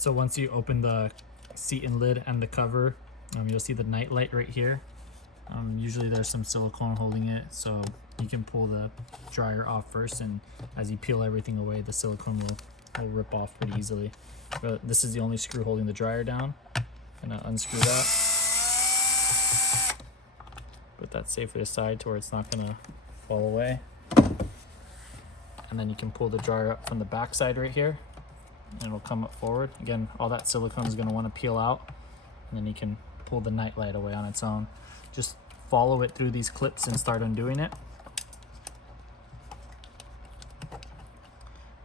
So once you open the seat and lid and the cover, you'll see the Nightlight right here. Usually there's some silicone holding it, so you can pull the dryer off first, and as you peel everything away, the silicone will rip off pretty easily. But this is the only screw holding the dryer down. Gonna unscrew that. Put that safely aside to where it's not gonna fall away. And then you can pull the dryer up from the back side right here, and it'll come up forward. Again, all that silicone is gonna wanna peel out, and then you can pull the Nightlight away on its own. Just follow it through these clips and start undoing it.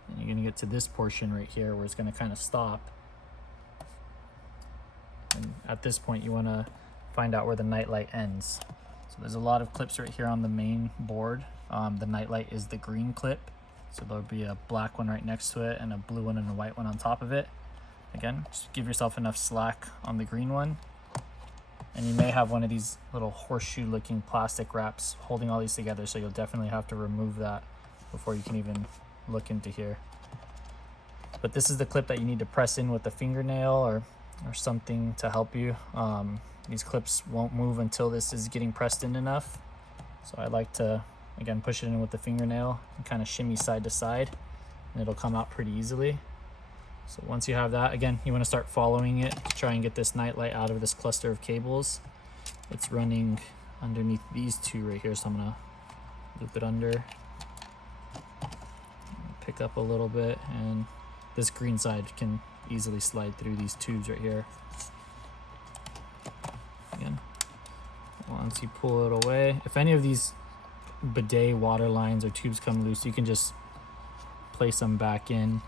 And you're gonna get to this portion right here where it's gonna kind of stop. And at this point, you wanna find out where the Nightlight ends. So there's a lot of clips right here on the main board. The Nightlight is the green clip. So there'll be a black one right next to it and a blue one and a white one on top of it. Again, just give yourself enough slack on the green one. And you may have one of these little horseshoe looking plastic wraps holding all these together, so you'll definitely have to remove that before you can even look into here. But this is the clip that you need to press in with a fingernail or something to help you. These clips won't move until this is getting pressed in enough. So I like to, again, push it in with the fingernail and kind of shimmy side to side, and it'll come out pretty easily. So once you have that, again, you want to start following it to try and get this Nightlight out of this cluster of cables. It's running underneath these two right here, so I'm gonna loop it under, pick up a little bit, and this green side can easily slide through these tubes right here. Again, once you pull it away, if any of these bidet water lines or tubes come loose, you can just place them back in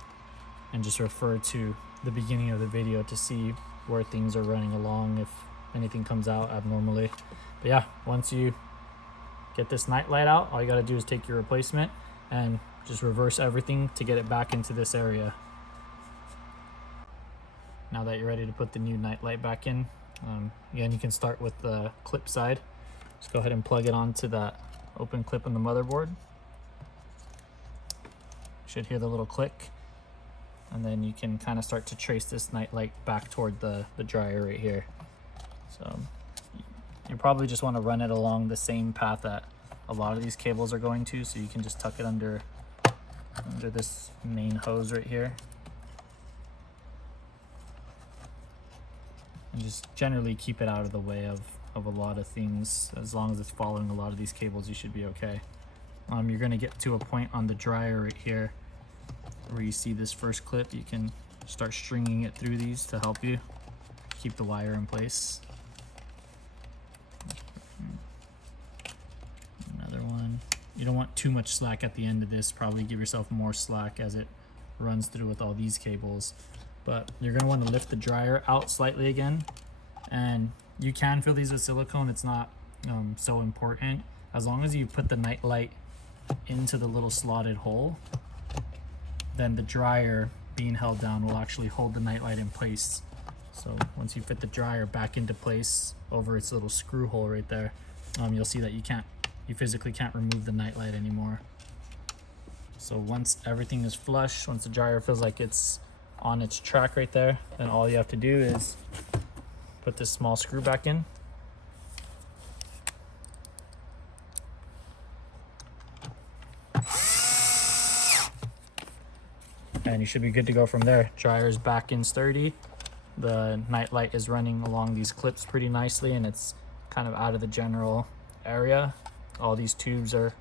and just refer to the beginning of the video to see where things are running along, if anything comes out abnormally. But yeah, once you get this Nightlight out, all you gotta do is take your replacement and just reverse everything to get it back into this area. Now that you're ready to put the new Nightlight back in, again, you can start with the clip side. Just go ahead and plug it onto that open clip on the motherboard. You should hear the little click. And then you can kind of start to trace this Nightlight back toward the dryer right here. So you probably just want to run it along the same path that a lot of these cables are going to, so you can just tuck it under this main hose right here. And just generally keep it out of the way of a lot of things. As long as it's following a lot of these cables, you should be okay. You're going to get to a point on the dryer right here where you see this first clip. You can start stringing it through these to help you keep the wire in place. Another one. You don't want too much slack at the end of this. Probably give yourself more slack as it runs through with all these cables. But you're going to want to lift the dryer out slightly again, and you can fill these with silicone. It's not so important. As long as you put the Nightlight into the little slotted hole, then the dryer being held down will actually hold the Nightlight in place. So once you fit the dryer back into place over its little screw hole right there, you'll see that you physically can't remove the Nightlight anymore. So once everything is flush, once the dryer feels like it's on its track right there, then all you have to do is put this small screw back in. And you should be good to go from there. Dryer's back in sturdy. The Nightlight is running along these clips pretty nicely, and it's kind of out of the general area. All these tubes are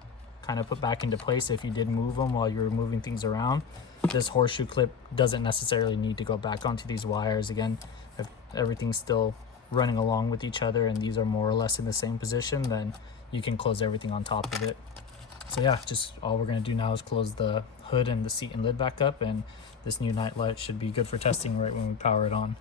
kind of put back into place if you did move them while you were moving things around. This horseshoe clip doesn't necessarily need to go back onto these wires. Again, if everything's still running along with each other and these are more or less in the same position, then you can close everything on top of it. So yeah, just all we're gonna do now is close the hood and the seat and lid back up, and this new Nightlight should be good for testing right when we power it on.